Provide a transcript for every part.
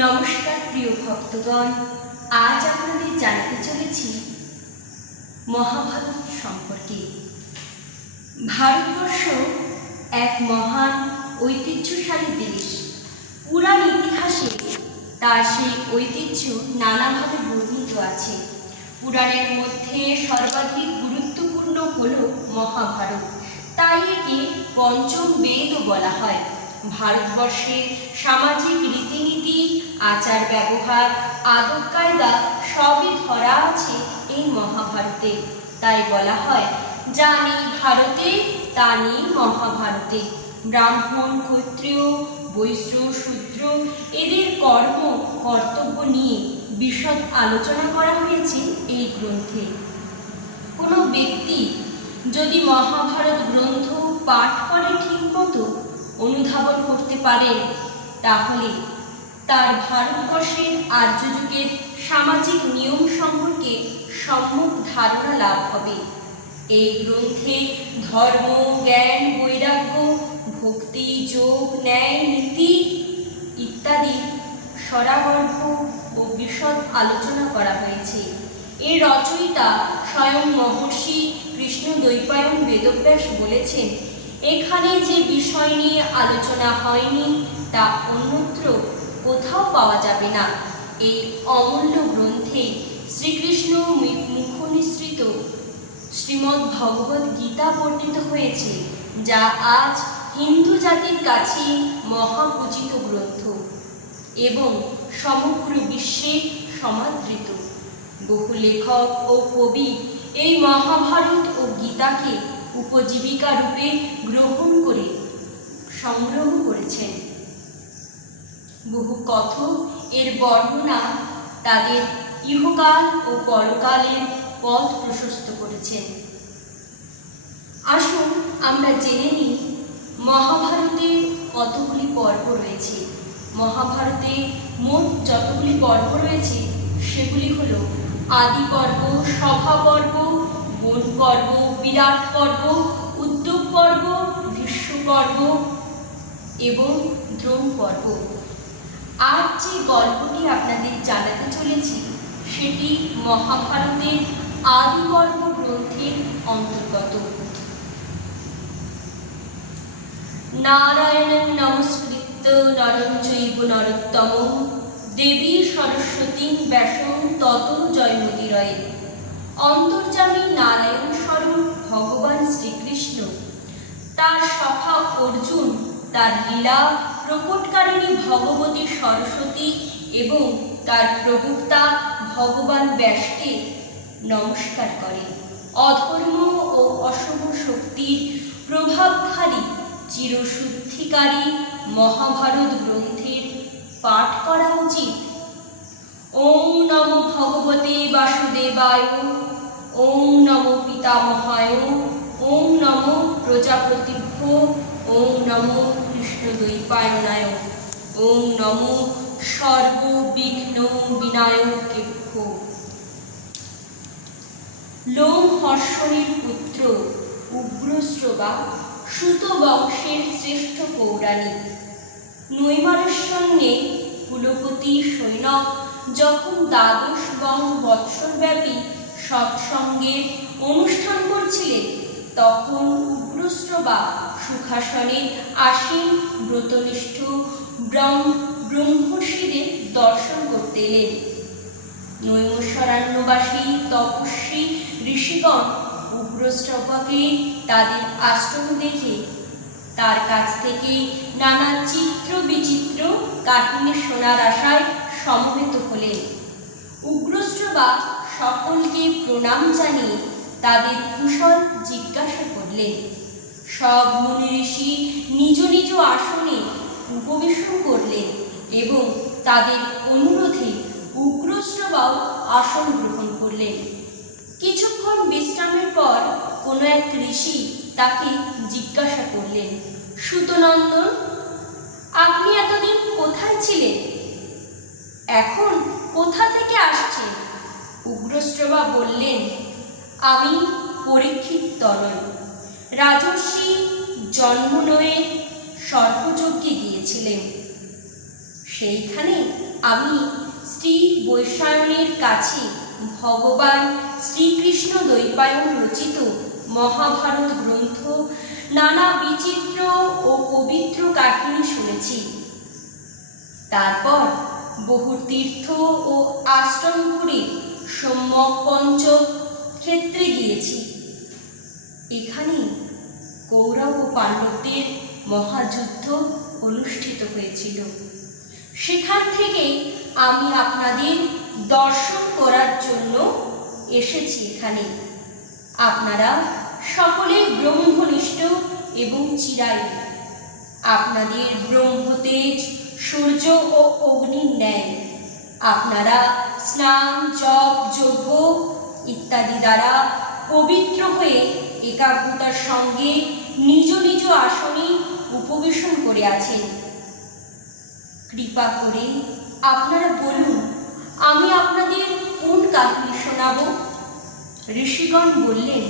নমস্কার প্রিয় ভক্তগণ, আজ আপনাদের জানাতে চলেছি মহাভারত সম্পর্কে। ভারতবর্ষ এক মহান ঐতিহ্যশালী দেশ। পুরাণ ইতিহাসে তার সেই ঐতিহ্য নানাভাবে বর্ণিত আছে। পুরাণের মধ্যে সর্বাধিক গুরুত্বপূর্ণ হল মহাভারত। তাই একে পঞ্চম বেদও বলা হয়। ভারতবর্ষের সামাজিক রীতিনীতি, আচার ব্যবহার, আদব কায়দা সবই ধরা আছে এই মহাভারতে। তাই বলা হয়, যা নেই ভারতে, তা নেই মহাভারতে। ব্রাহ্মণ, ক্ষত্রিয়, বৈশ্য, শূদ্র, এদের কর্ম, কর্তব্য নিয়ে বিশদ আলোচনা করা হয়েছে এই গ্রন্থে। কোনো ব্যক্তি যদি মহাভারত গ্রন্থ পাঠ করে ঠিকমতো অনুধাবন করতে পারেন তাহলে তার ভারতবর্ষের আর্যযুগের সামাজিক নিয়ম সম্পর্কে সম্যক ধারণা লাভ হবে। এই গ্রন্থে ধর্ম, জ্ঞান, বৈরাগ্য, ভক্তি, যোগ, ন্যায়, নীতি ইত্যাদি সরাগর্ভ ও বিশদ আলোচনা করা হয়েছে। এই রচয়িতা স্বয়ং মহর্ষি কৃষ্ণ দ্বৈপায়ন বেদব্যাস বলেছেন এখানে যে বিষয় নিয়ে আলোচনা হয়নি, তা অন্যত্র কোথাও পাওয়া যাবে না। এই অমূল্য গ্রন্থে শ্রীকৃষ্ণ মুখনিসৃত শ্রীমদ্ ভগবদ্ গীতা বর্ণিত হয়েছে, যা আজ হিন্দু জাতির কাছে মহাপূজিত গ্রন্থ এবং সমগ্র বিশ্বে সমাদৃত। বহু লেখক ও কবি এই মহাভারত ও গীতাকে উপজীবিকা রূপে গ্রহণ করে, সংগ্রহ করেছেন। বহু কথক এর বর্ণনা তাদের ইহকাল ও পরকালের পথ প্রশস্ত করেছেন। আসুন আমরা জেনে নিই মহাভারতের কতগুলি পর্ব রয়েছে। মহাভারতে মোট যতগুলি পর্ব রয়েছে, সেগুলি হল আদি পর্ব, সভা পর্ব বন পর্ব, বিরাট পর্ব, উদ্যোগ পর্ব ভীষ্ম পর্ব এবং দ্রোণ পর্ব। আজ যে গল্পটি আপনাদের জানাতে চলেছি, সেটি মহাভারতের আদি পর্ব গ্রন্থের অন্তর্গত। নারায়ণং নমস্কৃত্য নরম জৈব নরোত্তম, দেবী সরস্বতী ব্যাসং তত জয়মতিরয়ে। অন্তর্যামী নারায়ণ স্বরূপ ভগবান শ্রীকৃষ্ণ। তার সখা অর্জুন, তার লীলা প্রকটকারিণী ভগবতী সরস্বতী এবং তার প্রভুক্তা ভগবান ব্যাসকে নমস্কার করে অধর্ম ও অশুভ শক্তির প্রভাবধারী চিরশুদ্ধিকারী মহাভারত গ্রন্থের পাঠ করা উচিত। ওম নম ভগবতে বাসুদেবায়, ওম নম পিতামহায়, ওম নম প্রজাপতিভ্য, ওম নম কৃষ্ণদ্বৈপায়নায়, ওম নম সর্ববিঘ্ন বিনায়কেভ্য লোম হর্ষণের পুত্র উগ্রশ্রবা সুত বংশের শ্রেষ্ঠ পৌরাণিক। নৈমারস্যন্যে কুলপতি সৈনক যখন দ্বাদশ বং বৎসরব্যাপী সৎসঙ্গের অনুষ্ঠান করছিলেন, তখন উগ্রশ্রবা সুখাসনের আসীন ব্রতনিষ্ঠ ব্রহ্ম ব্রহ্মর্ষিদের দর্শন করতে এলেন। নৈমস্বরান্যবাসী তপস্বী ঋষিগণ উগ্রশ্রবাকে তাদের আশ্রম দেখে তার কাছ থেকে নানা চিত্র বিচিত্র কাহিনী শোনার আশায় সমবেত হলেন উগ্রশ্রবা সকলকে প্রণাম জানিয়ে তাদের কুশল জিজ্ঞাসা করলেন। সব মুনি ঋষি নিজ নিজ আসনে উপবেশন করলেন এবং তাদের অনুরোধে উগ্রশ্রবাও আসন গ্রহণ করলেন। কিছুক্ষণ বিশ্রামের পর কোনো এক ঋষি তাকে জিজ্ঞাসা করলেন, সুতনন্দন, আপনি এতদিন কোথায় ছিলেন? এখন কোথা থেকে আসছে উগ্রশ্রবা বললেন, আমি পরীক্ষিত তনয় রাজর্ষি জন্মনয়ে সর্পযজ্ঞে গিয়েছিলেন। সেইখানে আমি শ্রী বৈশায়নের কাছে ভগবান শ্রীকৃষ্ণ দ্বৈপায়ন রচিত মহাভারত গ্রন্থ, নানা বিচিত্র ও পবিত্র কাহিনী শুনেছি। তারপর বহু তীর্থ ও আশ্রম ঘুরে সম্যক পঞ্চক ক্ষেত্রে গিয়েছি। এখানে কৌরব ও পাণ্ডবদের মহাযুদ্ধ অনুষ্ঠিত হয়েছিল। সেখান থেকে আমি আপনাদের দর্শন করার জন্য এসেছি এখানে। আপনারা সকলেই ব্রহ্মনিষ্ঠ এবং চিরায়ু আপনাদের ব্রহ্মতেজ সূর্য ও অগ্নির ন্যায়। আপনারা স্নান, জপ, যজ্ঞ ইত্যাদি দ্বারা পবিত্র হয়ে একাগ্রতার সঙ্গে নিজ নিজ আসনে উপবেশন করে আছেন। কৃপা করে আপনারা বলুন, আমি আপনাদের কোন কাহিনী শোনাব? ঋষিগণ বললেন,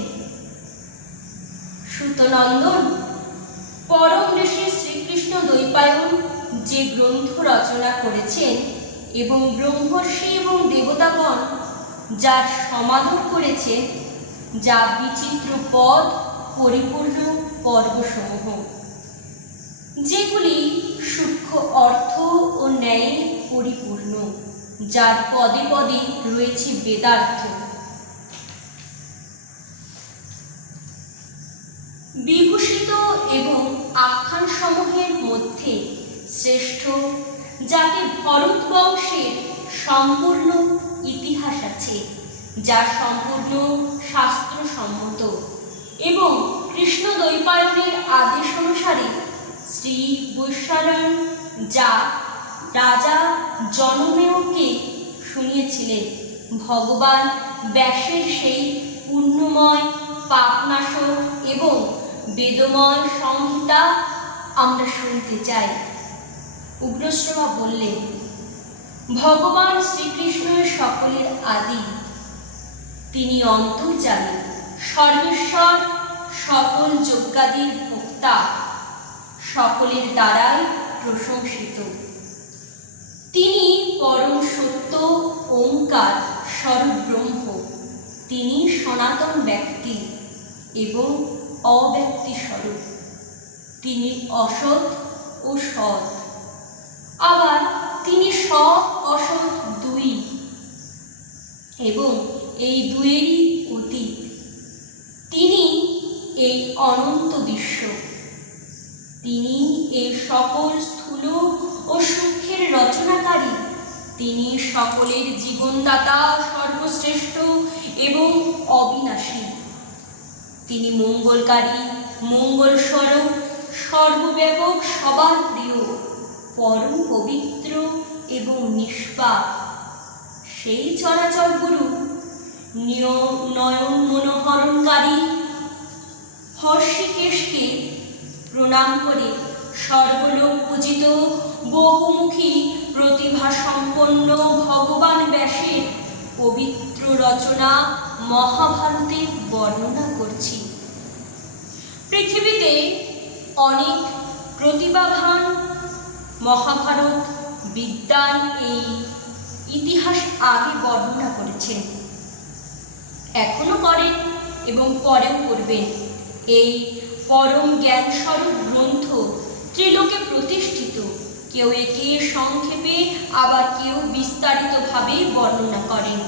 সুতনন্দন, পরম ঋষি শ্রীকৃষ্ণ দ্বৈপায়ন যে গ্রন্থ রচনা করেছেন এবং ব্রহ্মর্ষি এবং দেবতাগণ যার সমাদর করেছে যা বিচিত্র পদ পরিপূর্ণ পর্বসমূহ। যেগুলি সূক্ষ্ম অর্থ ও ন্যায়ে পরিপূর্ণ, যার পদে পদে রয়েছে বেদার্থ। বিভূষিত এবং আখ্যান সমূহের মধ্যে শ্রেষ্ঠ, যাকে ভরত বংশের সম্পূর্ণ ইতিহাস আছে যা সম্পূর্ণ শাস্ত্রসম্মত এবং কৃষ্ণ দ্বৈপায়নের আদেশ অনুসারে শ্রী বৈশালন যা রাজা জনমেয়কে শুনিয়েছিলেন, ভগবান ব্যাসের সেই পুণ্যময় পাপনাশক এবং বেদময় সংহিতা আমরা শুনতে চাই। উগ্রশ্রবা বললেন, ভগবান শ্রীকৃষ্ণ সকলের আদি। তিনি অন্তর্জামী সর্বেশ্বর, সকল যজ্ঞাদির ভোক্তা। সকলের দ্বারাই প্রশংসিত। তিনি পরম সত্য, ওঙ্কার স্বরূপ ব্রহ্ম তিনি সনাতন ব্যক্তি এবং অব্যক্তি স্বরূপ তিনি অসৎ ও সৎ। আবার তিনি সৎ, অসৎ দুই এবং এই দুয়েরই অতীত। তিনি এই অনন্ত বিশ্ব। তিনি এই সকল স্থূল ও সূক্ষ্মের রচনাকারী। তিনি সকলের জীবনদাতা, সর্বশ্রেষ্ঠ এবং অবিনাশী। তিনি মঙ্গলকারী মঙ্গল স্বরূপ সর্বব্যাপক, সবার পরম পবিত্র এবং নিষ্পাপ। সেই চরাচর গুরু নয়ন মনোহরণকারী হর্ষিকেশকে প্রণাম করে সর্বলোক পূজিত বহুমুখী প্রতিভা সম্পন্ন ভগবান ব্যাসের পবিত্র রচনা মহাভারতের বর্ণনা করছি। পৃথিবীতে অনেক প্রতিভাবান মহাভারত বিদ্যান এই ইতিহাস আগে বর্ণনা করেছেন। এখনও করেন এবং পরেও করবেন। এই পরম জ্ঞান স্বরূপ গ্রন্থ ত্রিলোকে প্রতিষ্ঠিত। কেউ একে সংক্ষেপে আবার কেউ বিস্তারিতভাবে বর্ণনা করেন।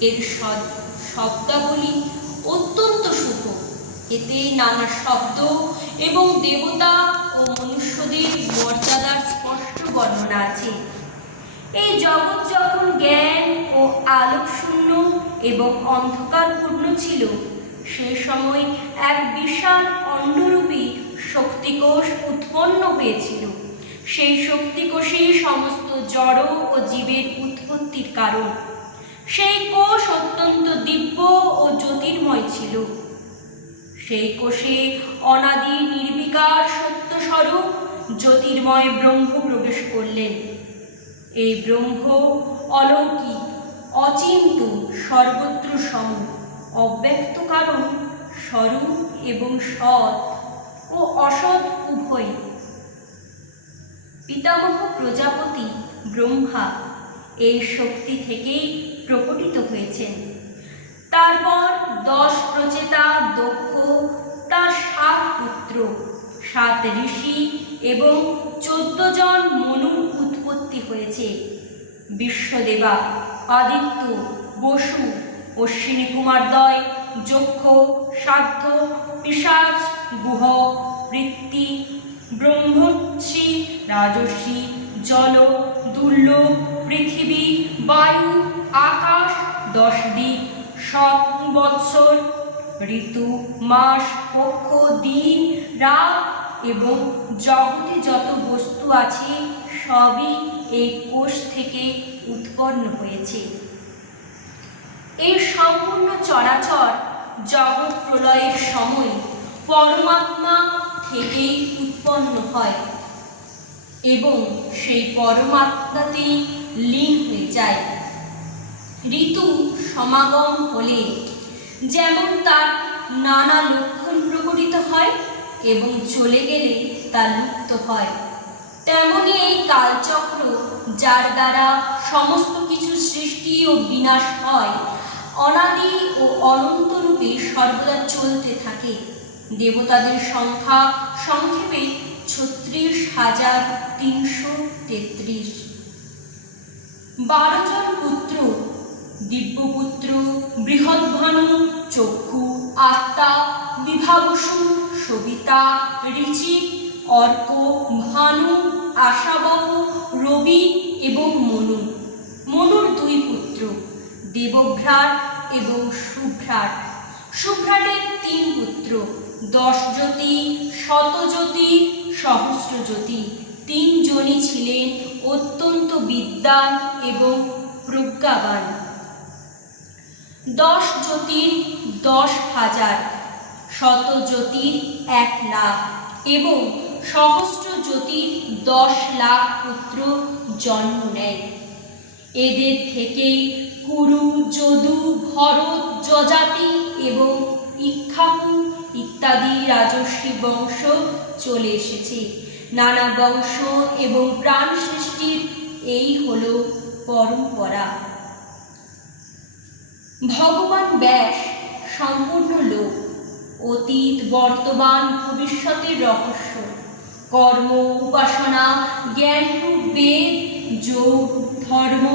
এর শব- শব্দাবলী অত্যন্ত শুভ। এতে নানা শব্দ এবং দেবতা ও মনুষ্যদের আছে। এই জগৎ যখন জ্ঞান ও আলোক এবং অন্ধকারপূর্ণ ছিল, সে সময় এক বিশাল অন্যরূপী শক্তিকোষ উৎপন্ন হয়েছিল। সেই শক্তিকোষই সমস্ত জড় ও জীবের উৎপত্তির কারণ। সেই কোষ অত্যন্ত দিব্য ও জ্যোতির্ময় ছিল। সেই কোষে অনাদি নির্বিকার সত্যস্বরূপ জ্যোতির্ময় ব্রহ্ম প্রবেশ করলেন। এই ব্রহ্ম অলৌকিক অচিন্ত সর্বত্র সম, অব্যক্ত কারণ স্বরূপ এবং সৎ ও অসৎ উভয়। পিতামহ প্রজাপতি ব্রহ্মা এই শক্তি থেকেই প্রকটিত হয়েছেন। তারপর দশ প্রচেতা দক্ষ, তার সাত পুত্র, সাত ঋষি এবং চোদ্দ জন মনুর উৎপত্তি হয়েছে। বিশ্বদেবা, আদিত্য, বসু, অশ্বিনী কুমারদ্বয় যক্ষ, সাধ্য পিসাচ গুহ বৃত্তি ব্রহ্মর্ষি, রাজর্ষি, জল, দুর্ল, পৃথিবী, বায়ু, আকাশ দশ দিক সৎ, বৎসর, ঋতু, মাস, পক্ষ, দিন, রাত এবং জগতে যত বস্তু আছে, সবই এই কোষ থেকে উৎপন্ন হয়েছে। এই সম্পূর্ণ চরাচর জগৎ প্রলয়ের সময় পরমাত্মা থেকেই উৎপন্ন হয় এবং সেই পরমাত্মাতেই লীন হয়ে যায়। ঋতু সমাগম হলে যেমন তার নানা লক্ষণ প্রকটিত হয় এবং চলে গেলে তা লুপ্ত হয়। তেমনি এই কালচক্র, যার দ্বারা সমস্ত কিছু সৃষ্টি ও বিনাশ হয়, অনাদি ও অনন্ত রূপে সর্বদা চলতে থাকে। দেবতাদের সংখ্যা সংক্ষেপে ছত্রিশ হাজার তিনশো তেত্রিশ। বারো জন পুত্র, দিব্যপুত্র বৃহদ্ভানু চক্ষু, আত্মা বিভাবসু সবিতা ঋচিক অর্ক, ভানু আশাবহ রবি এবং মনু। মনুর দুই পুত্র, দেবভ্রাট এবং সুভ্রাট। সুভ্রাটের তিন পুত্র, দশ জ্যোতি শতজ্যোতি সহস্রজ্যোতি তিনজনই ছিলেন অত্যন্ত বিদ্বান এবং প্রজ্ঞাবান। দশ জ্যোতির দশ হাজার। শত জ্যোতির এক লাখ এবং সহস্র জ্যোতির দশ লাখ পুত্র জন্ম নেয়। এদের থেকেই কুরু, যদু, ভরত, যজাতি এবং ইক্ষাকু ইত্যাদি রাজস্বী বংশ চলে এসেছে। নানা বংশ এবং প্রাণ সৃষ্টির এই হলো পরম্পরা। ভগবান ব্যাস সম্পূর্ণ লোক। অতীত, বর্তমান, ভবিষ্যতের রহস্য। কর্ম, উপাসনা জ্ঞানরূপ বেদ, যোগ, ধর্ম,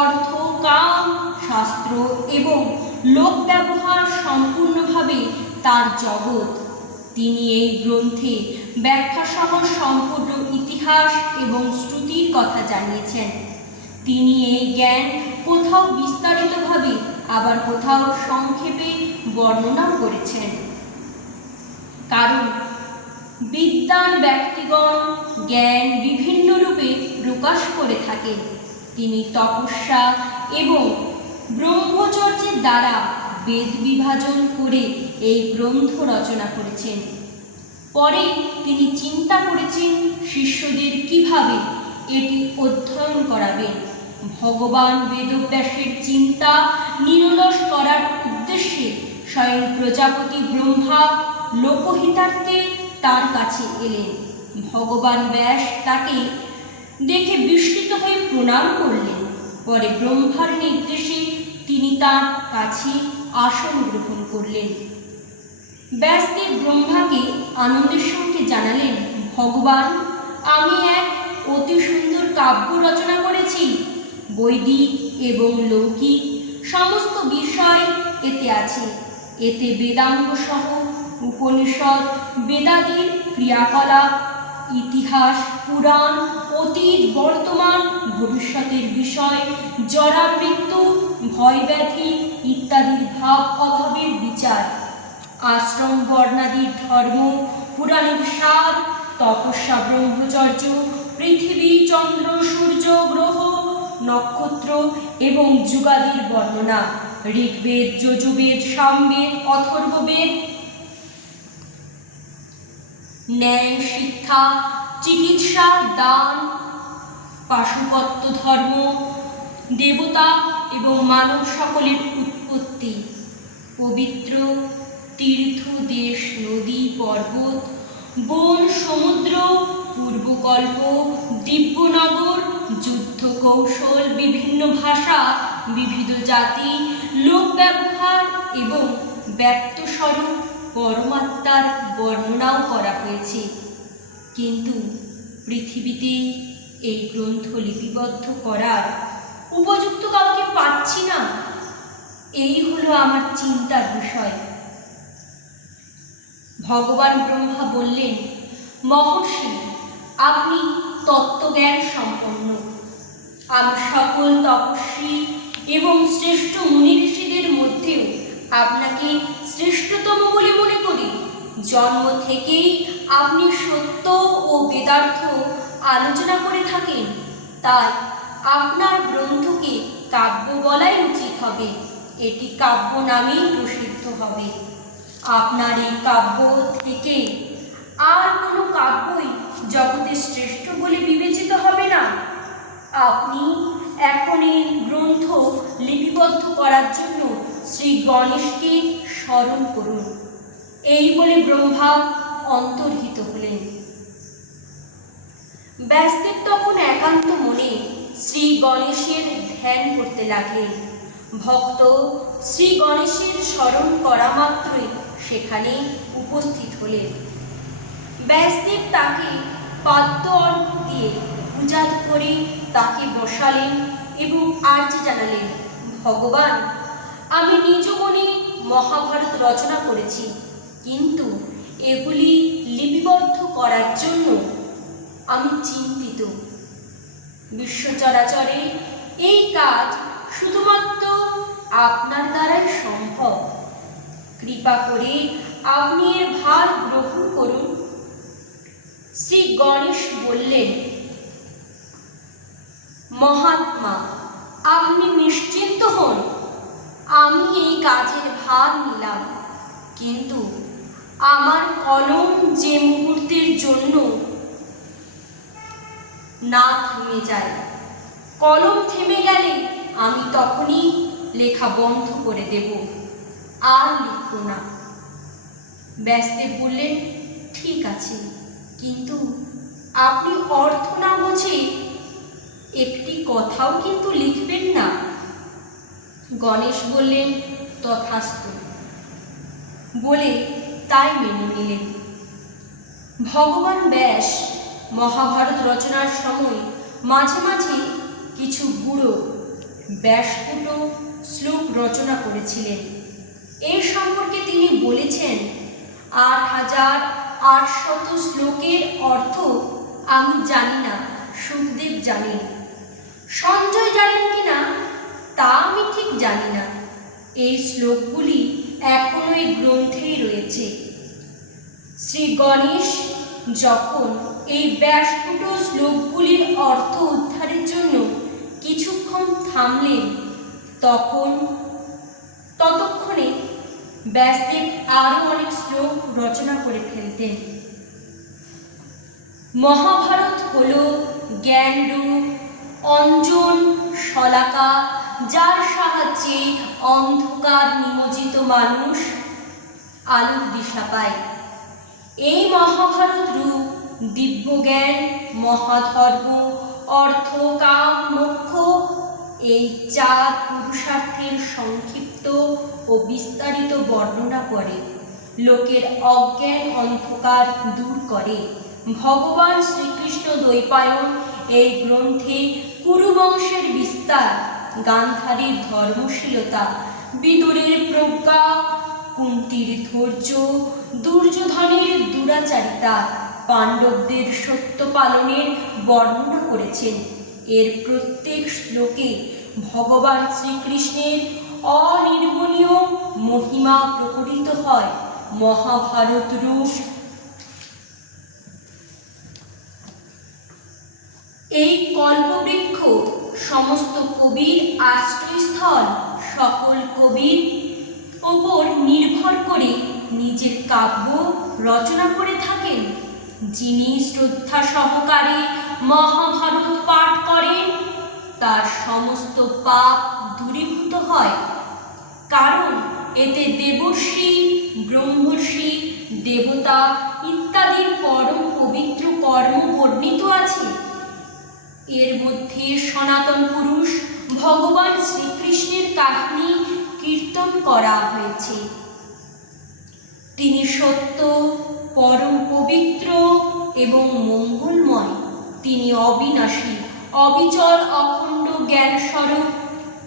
অর্থ, কাম, শাস্ত্র এবং লোক ব্যবহার সম্পূর্ণভাবে তার জগৎ। তিনি এই গ্রন্থে ব্যাখ্যাসহ সম্পূর্ণ ইতিহাস এবং শ্রুতির কথা জানিয়েছেন। তিনি এই জ্ঞান কোথাও বিস্তারিতভাবে আবার কোথাও সংক্ষেপে বর্ণনা করেছেন। কারণ বিদ্যান ব্যক্তিগণ জ্ঞান বিভিন্ন রূপে প্রকাশ করে থাকেন। তিনি তপস্যা এবং ব্রহ্মচর্যের দ্বারা বেদ বিভাজন করে এই গ্রন্থ রচনা করেছেন। পরে তিনি চিন্তা করেছেন শিষ্যদের কীভাবে এটি অধ্যয়ন করাবেন। ভগবান বেদব্যাসের চিন্তা নিরলস করার উদ্দেশ্যে স্বয়ং প্রজাপতি ব্রহ্মা লোকহিতার্থে তার কাছে এলেন। ভগবান ব্যাস তাকে দেখে বিস্মিত হয়ে প্রণাম করলেন। পরে ব্রহ্মার নির্দেশে তিনি তার কাছে আসন গ্রহণ করলেন। ব্যাসদেব ব্রহ্মাকে আনন্দের সঙ্গে জানালেন, ভগবান, আমি এক অতি সুন্দর কাব্য রচনা করেছি। বৈদিক এবং লৌকিক সমস্ত বিষয় এতে আছে। এতে বেদাঙ্গ সহ উপনিষদ বেদাদির ক্রিয়াকলাপ, ইতিহাস, পুরাণ, অতীত, বর্তমান, ভবিষ্যতের বিষয়, জরা মৃত্যু, ভয় ব্যাধি ইত্যাদির ভাব অভাবের বিচার, আশ্রম বর্ণাদির ধর্ম, পুরাণিক সার তপস্যা ব্রহ্মচর্য, পৃথিবী চন্দ্র, সূর্য, গ্রহ, নক্ষত্র এবং যুগাদির বর্ণনা, ঋগ্বেদ যজুবেদ সামবেদ, অথর্ববেদ ন্যায় শিক্ষা, চিকিৎসা, দান পাশুপত্য ধর্ম, দেবতা এবং মানব সকলের উৎপত্তি। পবিত্র তীর্থ দেশ নদী, পর্বত, বন, সমুদ্র, পূর্বকল্প, দিব্যনগর যুদ্ধ কৌশল বিভিন্ন ভাষা, বিবিধ জাতি, লোক ব্যবহার এবং ব্যক্ত স্বরূপ পরমাত্মার বর্ণনাও করা হয়েছে। কিন্তু পৃথিবীতে এই গ্রন্থ লিপিবদ্ধ করার উপযুক্ত কাউকে পাচ্ছি না। এই হলো আমার চিন্তার বিষয়। ভগবান ব্রহ্মা বললেন, মহর্ষি, আপনি তত্ত্বজ্ঞান সম্পন্ন। আমি সকল তপস্বী এবং শ্রেষ্ঠ মুনি ঋষিদের মধ্যেও আপনাকে শ্রেষ্ঠতম বলে মনে করি। জন্ম থেকেই আপনি সত্য ও বেদার্থ আলোচনা করে থাকেন। তাই আপনার গ্রন্থকে কাব্য বলাই উচিত হবে। এটি কাব্য নামেই প্রসিদ্ধ হবে। আপনার এই কাব্য থেকে আর কোনো কাব্যই জগতে শ্রেষ্ঠ বলে বিবেচিত হবে না। আপনি এখন এই গ্রন্থ লিপিবদ্ধ করার জন্য শ্রী গণেশকে স্মরণ করুন। এই বলে ব্রহ্মা অন্তর্হিত হলেন। ব্যাসদেব তখন একান্ত মনে শ্রী গণেশের ধ্যান করতে লাগলেন। ভক্ত শ্রী গণেশের স্মরণ করা মাত্রই সেখানে উপস্থিত হলেন। ব্যাসদেব তাকে পাদ্য অর্ঘ দিয়ে পূজাত করে তাকে বসালেন এবং আর্য জানালেন, ভগবান আমি নিজ মনে মহাভারত রচনা করেছি, কিন্তু এগুলি লিপিবদ্ধ করার জন্য আমি চিন্তিত। বিশ্ব চরাচরে এই কাজ শুধুমাত্র আপনার দ্বারাই সম্ভব। কৃপা করে আপনি এর ভার গ্রহণ করুন। শ্রী গণেশ বললেন, মহাত্মা, আপনি নিশ্চিন্ত হন আমি এই কাজের ভার নিলাম। কিন্তু আমার কলম যে মুহূর্তের জন্য না থেমে যায়, কলম থেমে গেলে আমি তখনই লেখা বন্ধ করে দেব, আর লিখব না। ব্যাসদেব বললেন, ঠিক আছে, কিন্তু আপনি অর্থ না বুঝে একটি কথাও কিন্তু লিখবেন না। গণেশ বললেন, তথাস্তু। বলে তাই মেনে নিলেন। ভগবান ব্যাস মহাভারত রচনার সময় মাঝে মাঝে কিছু বুড়ো ব্যাসপুট শ্লোক রচনা করেছিলেন। এই সম্পর্কে তিনি বলেছেন, আট হাজার আটশত শ্লোকের অর্থ আমি জানি না, সুখদেব জানেন। সঞ্জয় জানেন কিনা তা আমি ঠিক জানি না। এই শ্লোকগুলি এখনও এই গ্রন্থেই রয়েছে। শ্রী গণেশ যখন এই ব্যাসপুট শ্লোকগুলির অর্থ উদ্ধারের জন্য কিছুক্ষণ থামলেন, তখন ততক্ষণে ব্যাসদেব আরও অনেক শ্লোক রচনা করে ফেলতেন। মহাভারত হল জ্ঞানরূপ, অঞ্জন, শলাকা যার সাহায্যে অন্ধকার নিমজ্জিত মানুষ আলোর দিশা পায়। এই মহাভারত রূপ দিব্যজ্ঞান, মহাধর্ম, অর্থ, কাম, মোক্ষ, এই চার পুরুষার্থের সংক্ষিপ্ত ও বিস্তারিত বর্ণনা করে, লোকের অজ্ঞান অন্ধকার দূর করে। ভগবান শ্রীকৃষ্ণ দ্বৈপায়ন এই গ্রন্থে কুরুবংশের বিস্তার গান্ধারীর ধর্মশীলতা, বিদুরের প্রজ্ঞা, কুন্তির ধৈর্য, দুর্যোধনের দুরাচারিতা, পাণ্ডবদের সত্য পালনের বর্ণনা করেছেন। এর প্রত্যেক শ্লোকে ভগবান শ্রীকৃষ্ণের অনির্বনীয় মহিমা প্রকটিত হয়। মহাভারত রূপ। এই কল্পবৃক্ষ সমস্ত কবির আশ্রয়স্থল, সকল কবির ওপর নির্ভর করে নিজের কাব্য রচনা করে থাকেন। যিনি শ্রদ্ধা সহকারে মহাভারত পাঠ করেন, তার সমস্ত পাপ দূরীভূত হয়। কারণ এতে দেবর্ষি, ব্রহ্মর্ষি, দেবতা ইত্যাদির পরম পবিত্র কর্ম বর্ণিত আছে। এর মধ্যে সনাতন পুরুষ ভগবান শ্রীকৃষ্ণের কাহিনী কীর্তন করা হয়েছে। তিনি সত্য, পরম পবিত্র এবং মঙ্গলময়। তিনি অবিনাশী, অবিচল, অখণ্ড জ্ঞান স্বরূপ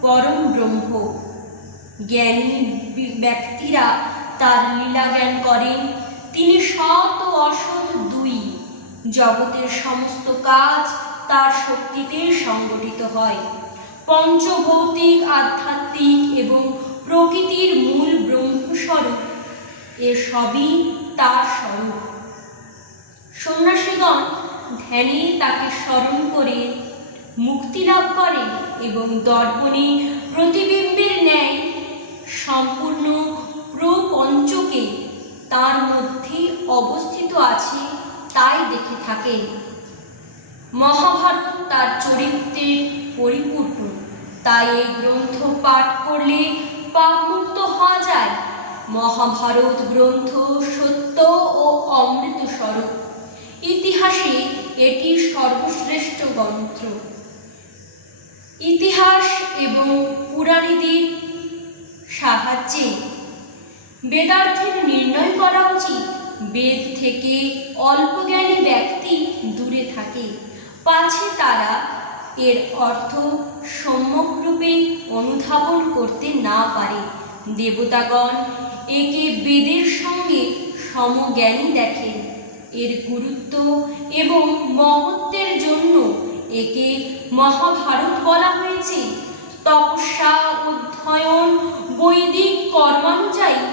পরম ব্রহ্ম। জ্ঞানী ব্যক্তিরা তার লীলা জ্ঞান করেন। তিনি সৎ ও অসৎ দুই। জগতের সমস্ত কাজ তার শক্তিতে সংগঠিত হয়। পঞ্চভৌতিক, আধ্যাত্মিক এবং প্রকৃতির মূল ব্রহ্মস্বরূপ। এ সবই তার স্বরূপ। সন্ন্যাসীগণ ধ্যানে তাকে স্মরণ করে মুক্তি লাভ করে এবং দর্পণে প্রতিবিম্বের ন্যায় সম্পূর্ণ প্রপঞ্চকে তার মধ্যে অবস্থিত আছে, তাই দেখে থাকেন। মহাভারত তার চরিত্রের পরিপূর্ণ। তাই এই গ্রন্থ পাঠ করলে পাপমুক্ত হওয়া যায়। মহাভারত গ্রন্থ সত্য ও অমৃত স্বরূপ। ইতিহাসে এটি সর্বশ্রেষ্ঠ গ্রন্থ। ইতিহাস এবং পুরাণীদের সাহায্যে বেদার্থের নির্ণয় করা উচিত, বেদ থেকে অল্প জ্ঞানী ব্যক্তি দূরে থাকে। পাছে তারা এর অর্থ সম্যকরূপে অনুধাবন করতে না পারে। দেবতাগণ একে বেদের সঙ্গে সমজ্ঞানী দেখেন। এর গুরুত্ব এবং মহত্বের জন্য একে মহাভারত বলা হয়েছে। তপস্যা, অধ্যয়ন, বৈদিক কর্মানুযায়ী।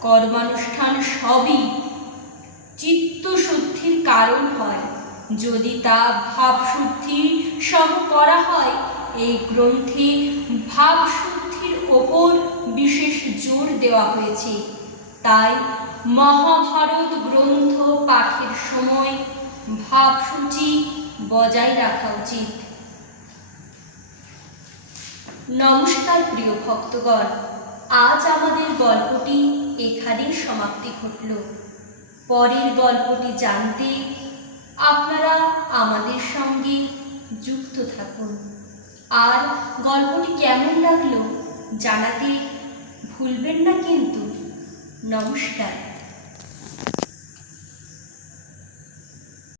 কর্মানুষ্ঠান সবই চিত্তশুদ্ধির কারণ হয়। যদি তা ভাবশুদ্ধি সহ করা হয়, এই গ্রন্থে ভাবশুদ্ধির ওপর বিশেষ জোর দেওয়া হয়েছে। তাই মহাভারত গ্রন্থ পাঠের সময় ভাবসূচি বজায় রাখা উচিত। নমস্কার প্রিয় ভক্তগণ, আজ আমাদের গল্পটি এখানেই সমাপ্তি ঘটল। পরের গল্পটি জানতে আপনারা আমাদের সঙ্গে যুক্ত থাকুন। আর গল্পটি কেমন লাগল জানাতে ভুলবেন না কিন্তু। নমস্কার।